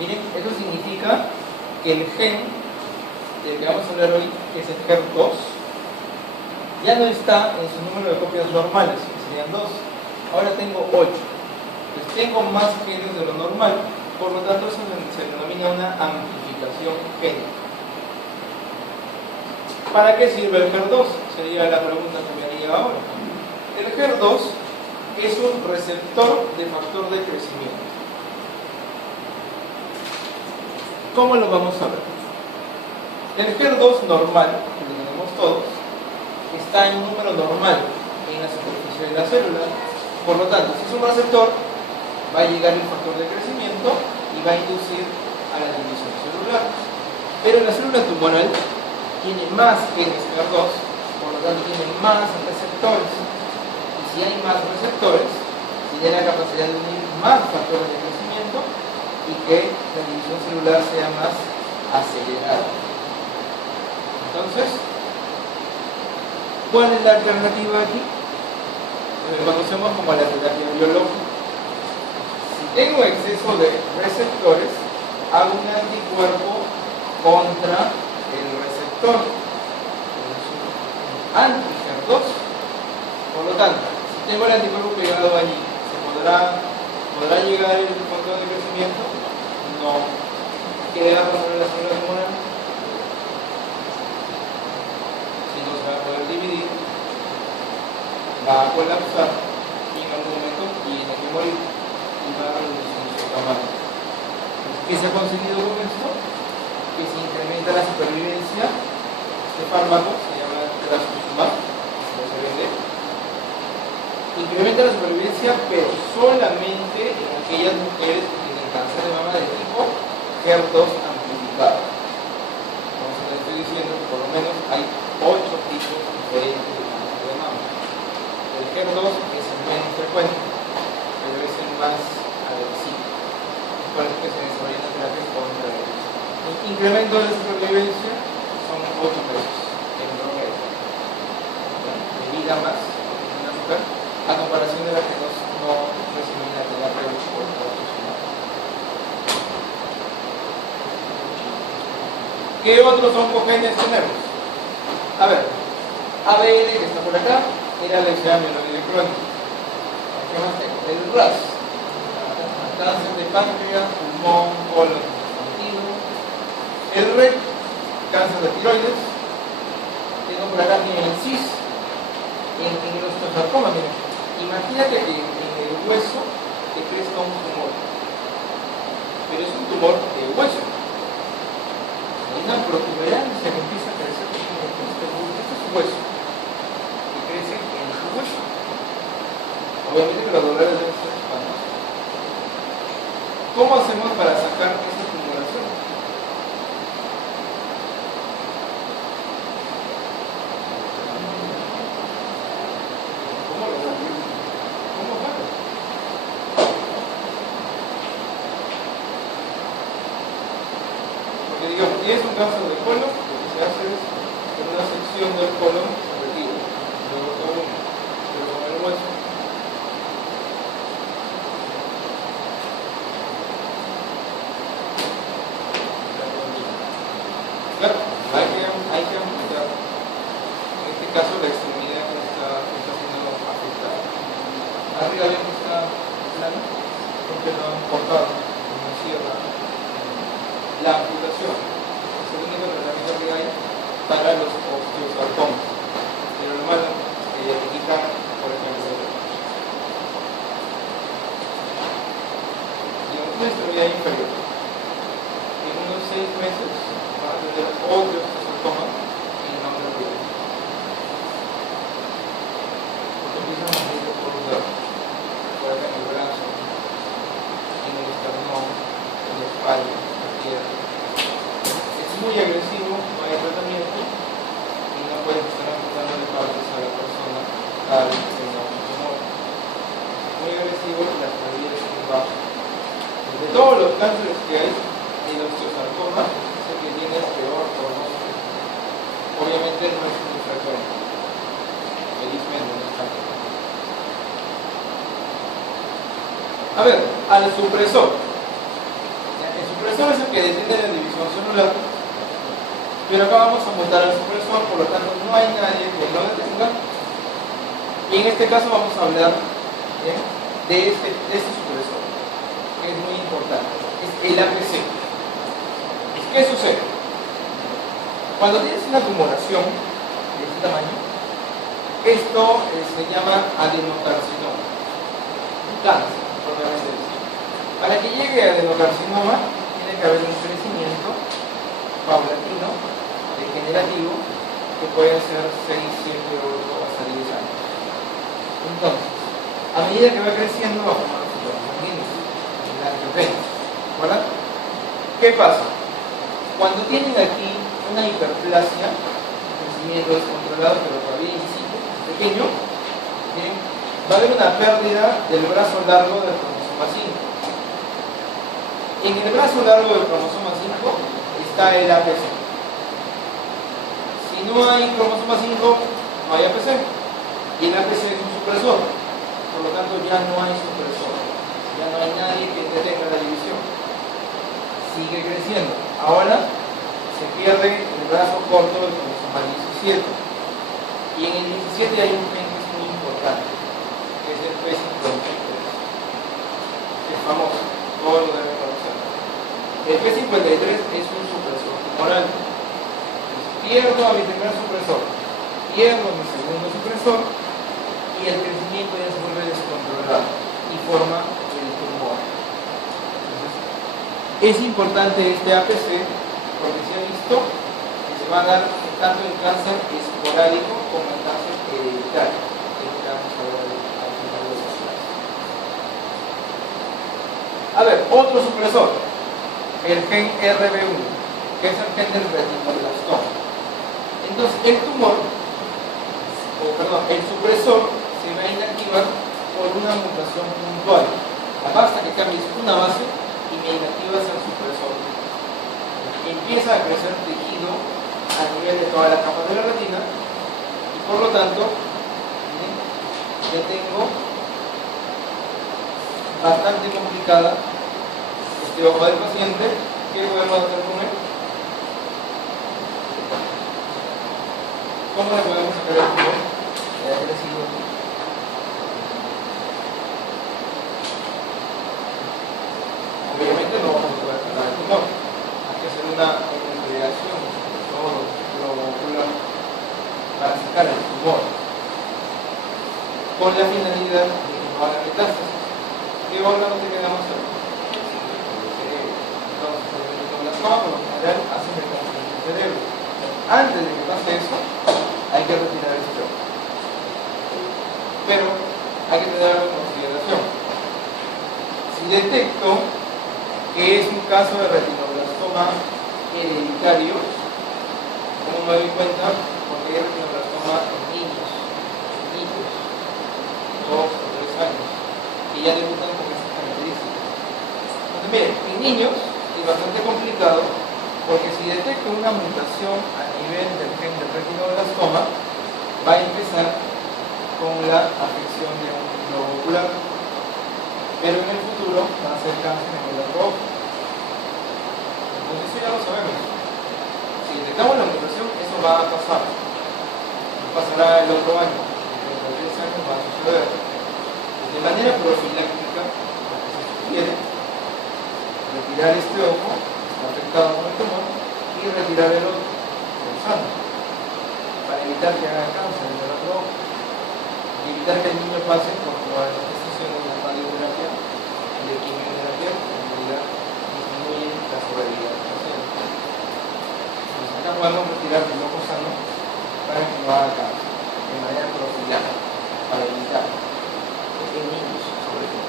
Miren, eso significa que el gen del que vamos a hablar hoy, que es el HER2, ya no está en su número de copias normales, que serían 2. Ahora tengo 8. Pues tengo más genes de lo normal, por lo tanto eso se denomina una amplificación génica. ¿Para qué sirve el HER2? Sería la pregunta que me haría ahora. El HER2 es un receptor de factor de crecimiento. ¿Cómo lo vamos a ver? El HER2 normal, que lo tenemos todos, está en un número normal en la superficie de la célula. Por lo tanto, si es un receptor, va a llegar el factor de crecimiento y va a inducir a la división celular. Pero la célula tumoral tiene más genes HER2, por lo tanto tiene más receptores. Y si hay más receptores, tiene la capacidad de unir más factores de crecimiento y que la división celular sea más acelerada. Entonces, ¿cuál es la alternativa aquí? Lo conocemos como la terapia biológica. Si tengo exceso de receptores, hago un anticuerpo contra el receptor, anti-HER2. Por lo tanto, si tengo el anticuerpo pegado allí, ¿podrá llegar el factor de crecimiento? No. ¿Qué va a pasar en la célula tumoral? Si no se va a poder dividir, va a colapsar y en algún momento tiene que morir y va a reducir su tamaño. ¿Qué se ha conseguido con esto? Que se incrementa la supervivencia. Este fármaco se llama trastuzumab, no se vende. Incrementa la supervivencia, pero solamente en aquellas mujeres que tienen cáncer de mama de tipo HER2 amplificado. Entonces les estoy diciendo que por lo menos hay 8 tipos diferentes de cáncer de mama. El HER2 es el menos frecuente, pero es el más agresivo. Por eso que se desarrollan terapias contra él. El incremento de la supervivencia son 8 meses en promedio. De vida más en una mujer, a comparación de la que no reciben la terapia de trastuzumab. ¿Qué otros oncogenes tenemos? A ver, ABL que está por acá, era la examen crónico. ¿Qué más tengo? El RAS, cáncer de páncreas, pulmón, colon, intestino. El RET, cáncer de tiroides. Tengo por acá el CIS, en el osteosarcoma. Miren, imagínate que en el hueso te crezca un tumor, pero es un tumor de hueso. Hay una protuberancia que empieza a crecer este es hueso, que crece en tu hueso. Obviamente que los dolores deben ser espantosos. ¿Cómo hacemos para sacar esa tumoración? ¿Cómo lo hacemos? ¿Cómo sacas? Porque digamos, tienes un cáncer de colon, lo que se hace es en una sección del colon se retira, luego todo uno, pero con el hueso. Claro, hay que ampliar, en este caso, la extremidad que está siendo afectada. Arriba vemos esta plana, porque no han cortado, no cierra la amputación. Es el único tratamiento que hay para los osteosarcomas. Pero lo malo es que ya te quitan, por ejemplo, una extremidad inferior. En unos 6 meses van a tener otro osteosarcoma y no lo tienen. Porque empiezan a salir por un lado, por acá en el brazo, en el esternón, en la espalda, en la pierna. Es muy agresivo, no hay tratamiento y no puedes estar amputándole partes a la persona tal vez que tenga un tumor. Es muy agresivo y las probabilidades son bajas. De todos los cánceres que hay, el osteosarcoma es el que tiene el peor pronóstico. Obviamente no es muy frecuente. Felizmente no es tan frecuente. A ver, al supresor. El supresor es el que detiene la división celular, pero acá vamos a montar al supresor, por lo tanto no hay nadie que lo detenga. Y en este caso vamos a hablar de este supresor, que es muy importante. Es el APC. ¿Qué sucede? Cuando tienes una tumoración de este tamaño, esto se llama adenocarcinoma, un cáncer, propiamente dicho. Para que llegue a adenocarcinoma, tiene que haber un crecimiento paulatino, degenerativo, que puede ser 6, 7, 8 hasta 10 años. Entonces, a medida que va creciendo, va a formar los vasos sanguíneos, el angiogenesis, ¿verdad? ¿Qué pasa? Cuando tienen aquí una hiperplasia, un crecimiento descontrolado, pero todavía in situ, pequeño, ¿bien? Va a haber una pérdida del brazo largo del cromosoma 5. En el brazo largo del cromosoma 5 está el APC. Si no hay cromosoma 5, no hay APC. Y el APC es un supresor. Por lo tanto, ya no hay supresor. Ya no hay nadie que detenga la división. Sigue creciendo. Ahora se pierde el brazo corto del cromosoma 17. Y en el 17 hay un gen que es muy importante, que es el P53. Que es famoso. Todos lo deben conocer. El P53 es un supresor tumoral. Pierdo a mi primer supresor, pierdo a mi segundo supresor y el crecimiento ya se vuelve descontrolado y forma el tumor. Entonces, Es importante este APC porque se ha visto que se va a dar tanto en cáncer esporádico como en cáncer hereditario. Es lo que vamos a ver al final de esta clase. A ver, otro supresor, el gen RB1, que es el gen del retinoblastoma. Entonces, el supresor se va a inactivar por una mutación puntual. Basta que cambies una base y me inactivas el supresor. Empieza a crecer tejido a nivel de toda la capa de la retina y por lo tanto ya tengo bastante complicada este ojo del paciente. ¿Qué podemos hacer con él? ¿Cómo le podemos sacar el tumor? Obviamente no vamos a poder sacar el tumor. Hay que hacer una investigación globular para sacar el tumor con la finalidad de que no haga metástasis. ¿Qué órgano te quedamos ahí? El cerebro. Entonces, el retinoblastoma por lo general hace metástasis en el cerebro. Antes de que pase eso, hay que retirar este ojo. Pero hay que tener algo en consideración. Si detecto que es un caso de retinoblastoma hereditario, ¿cómo me doy cuenta? Porque hay retinoblastoma en niños, 2 o 3 años, que ya debutan con esas características. Entonces, miren, en niños es bastante complicado, porque si detecto una mutación a nivel del gen del retinoblastoma, va a empezar con la afección de un globo ocular, pero en el futuro va a ser cáncer en el otro ojo. Entonces eso ya lo sabemos. Si detectamos la mutación, eso va a pasar. Pasará el otro año, dentro de 10 años va a suceder. De manera profiláctica, lo que se sugiere, retirar este ojo, está afectado con el tumor, y retirar el otro, el sano, para evitar que haga cáncer en el otro ojo, y evitar que el niño pase por todas las sesiones de radioterapia y de quimioterapia, que en realidad disminuyen la sobrevida del paciente. Entonces acá podemos retirar el ojo sano para que no haga cáncer, de manera profiláctica, para evitar, en niños sobre todo.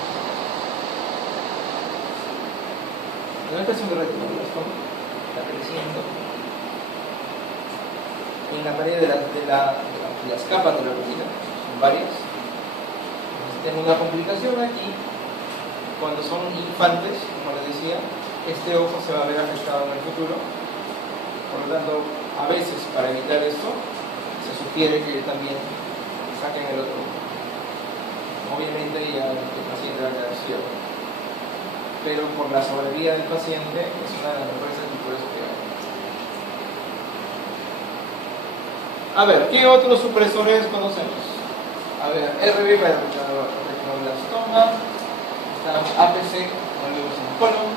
La afección de retinoblastoma está creciendo en la pared de las capas de la retina, son varias. Tengo una complicación aquí. Cuando son infantes, como les decía, este ojo se va a ver afectado en el futuro. Por lo tanto, a veces para evitar esto, se sugiere que también saquen el otro ojo. Obviamente ya el paciente va a quedar ciego, pero por la sobrevida del paciente es una de las mejores actitudes que hay. A ver, ¿qué otros supresores conocemos? A ver, RB para el retinoblastoma, está APC, como lo vemos en el colon,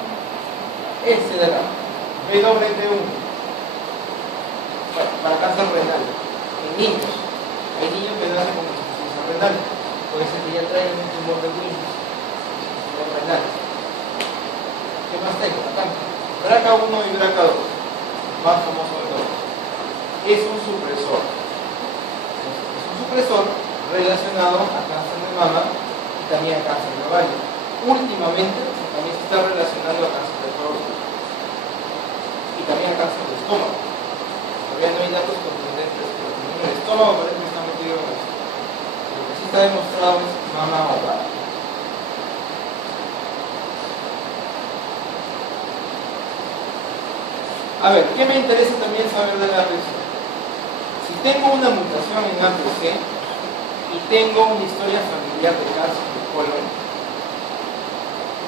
este de acá, WT1, para cáncer renal, en niños. Hay niños que nacen con insuficiencia renal, puede ser que ya traigan un tumor de Willis, tumor renal. ¿Qué más tengo? Acá, BRCA1 y BRCA2, más famoso de todos. Es un supresor. Es un supresor relacionado a cáncer de mama y también a cáncer de ovario. Últimamente también se está relacionando a cáncer de próstata y también a cáncer de estómago. Todavía no hay datos contundentes, pero también el estómago parece que está metido en esto. Lo que sí está demostrado es mama ovario. A ver, ¿qué me interesa también saber de la APC? Si tengo una mutación en APC y tengo una historia familiar de cáncer de colon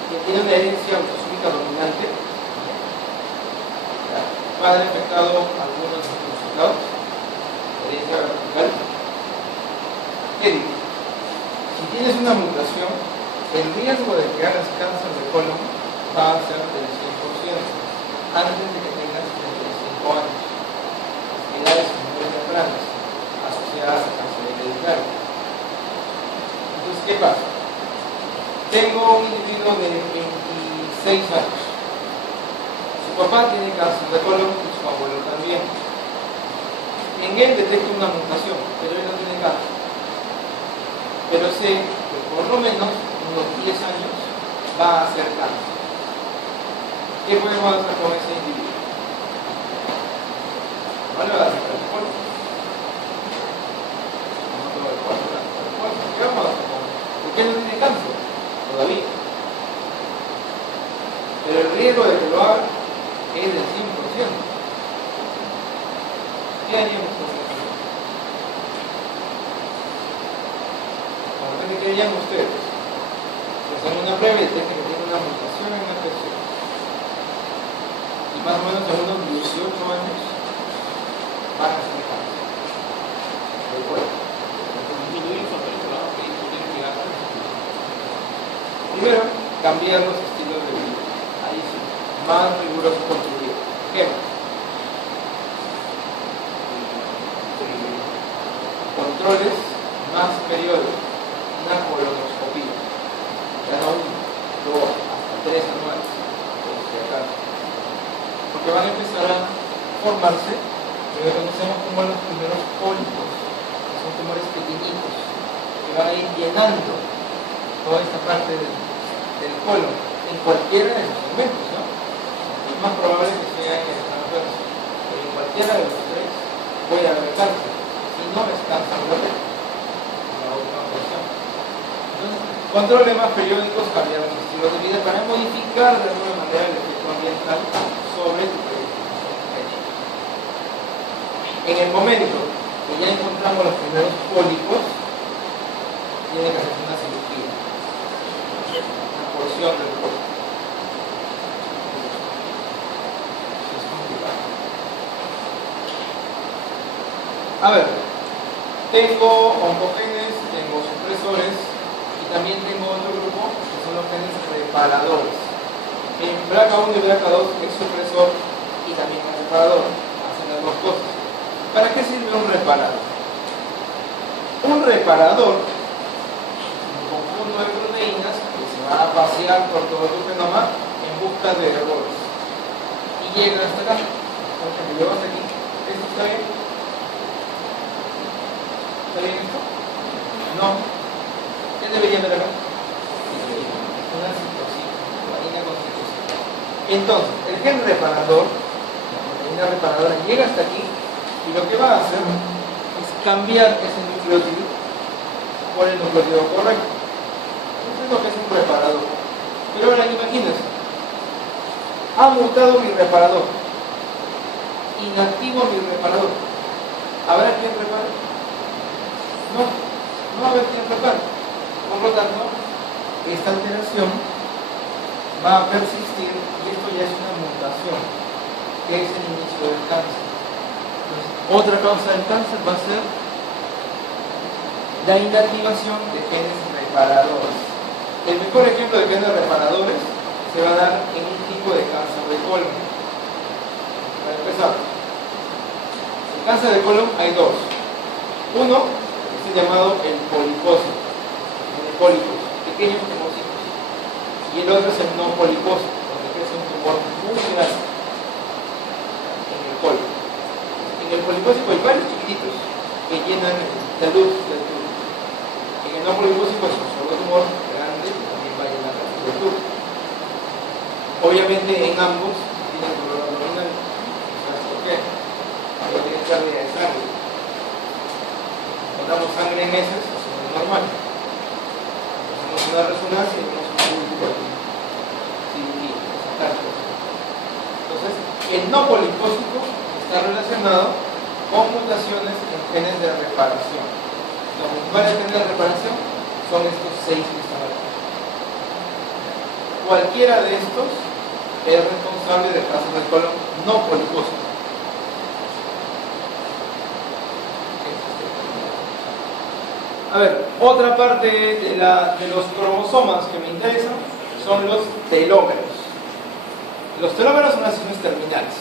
que tiene una herencia autosómica dominante, padre afectado, algunos afectados, herencia vertical, ¿qué digo? Si tienes una mutación, el riesgo de que hagas cáncer de colon va a ser del 100% antes de que tengas 35 años, edades muy tempranas, asociadas a cáncer hereditario. Entonces, ¿qué pasa? Tengo un individuo de 26 años, papá tiene cáncer de colon y su abuelo también. En él detecto una mutación, pero él no tiene cáncer. Pero sé que por lo menos unos 10 años va a hacer cáncer. ¿Qué podemos hacer con ese individuo? No le va a sacar el polvo. No todo el polvo, ¿qué vamos a hacer con él? Porque él no tiene cáncer todavía. Pero el riesgo de que lo haga es del 100%. ¿Qué haríamos con eso? ¿Qué harían ustedes? Se hacen una prueba y detectan que tiene una mutación en la persona. Y más o menos en unos 18 años van a ser cáncer. Primero, cambiar los estilos de vida. Ahí sí, más riguroso con tu vida. ¿Qué más? Controles más periódicos. Una colonoscopia. Ya no 1, 2, hasta 3 anuales. Por si acaso. Porque van a empezar a formarse lo que conocemos como los primeros pólipos, que son tumores pequeñitos, que van a ir llenando toda esta parte del colon, en cualquiera de sus segmentos, ¿no? Es más probable que sea en el transverso, pero en cualquiera de los tres puede haber cáncer, y no es cáncer de la última opción. Entonces, controles más periódicos, cambiar los estilos de vida para modificar de alguna manera el efecto ambiental sobre tu predisposición genética. En el momento que ya encontramos los primeros pólipos, tiene que hacerse una cirugía, una porción del cuerpo. Es complicado. A ver, tengo oncogenes, tengo supresores y también tengo otro grupo que son los genes reparadores. En BRCA1 y BRCA2 es supresor y también es reparador, hacen las dos cosas. ¿Para qué sirve un reparador? Un reparador es un conjunto de proteínas que se va a pasear por todo tu genoma en busca de errores y llegan hasta acá. Por ejemplo, llego hasta aquí. ¿Esto está bien? ¿Está bien esto? No. ¿Qué debería ver acá? Una citosina, una línea con citosina. Entonces, el gen reparador, la proteína reparadora, llega hasta aquí. Y lo que va a hacer es cambiar ese nucleótido por el nucleótido correcto. Eso es lo que es un reparador. Pero ahora imagínense, ha mutado mi reparador, inactivo mi reparador. ¿Habrá quien repare? No, no va a haber quien repare. Por lo tanto, esta alteración va a persistir y esto ya es una mutación, que es el inicio del cáncer. Entonces, otra causa del cáncer va a ser la inactivación de genes reparadores. El mejor ejemplo de genes reparadores se va a dar en un tipo de cáncer de colon. Para empezar, el cáncer de colon hay dos. Uno es el llamado el polipósito, el pólipos, pequeños tumorcitos. Y el otro es el no polipósito, donde crece un tumor muy grande en el colon. En el polipósico hay varios chiquititos que llenan la luz del tubo. En el no polipósico es un solo tumor grande que también va a llenar la luz del tubo. Obviamente en ambos tienen dolor abdominal. ¿Sabes por qué? Porque tienen pérdida de sangre. Cuando damos sangre en heces, eso no es normal. Hacemos una resonancia y vemos un bulbo aquí. Cirugía, sacar cosas. Entonces, el no polipósico está relacionado con mutaciones en genes de reparación. Los principales genes de reparación son estos 6 que están aquí. Cualquiera de estos es responsable del cáncer del colon no polipósico. A ver, otra parte de los cromosomas que me interesan son los telómeros. Los telómeros son las secciones terminales.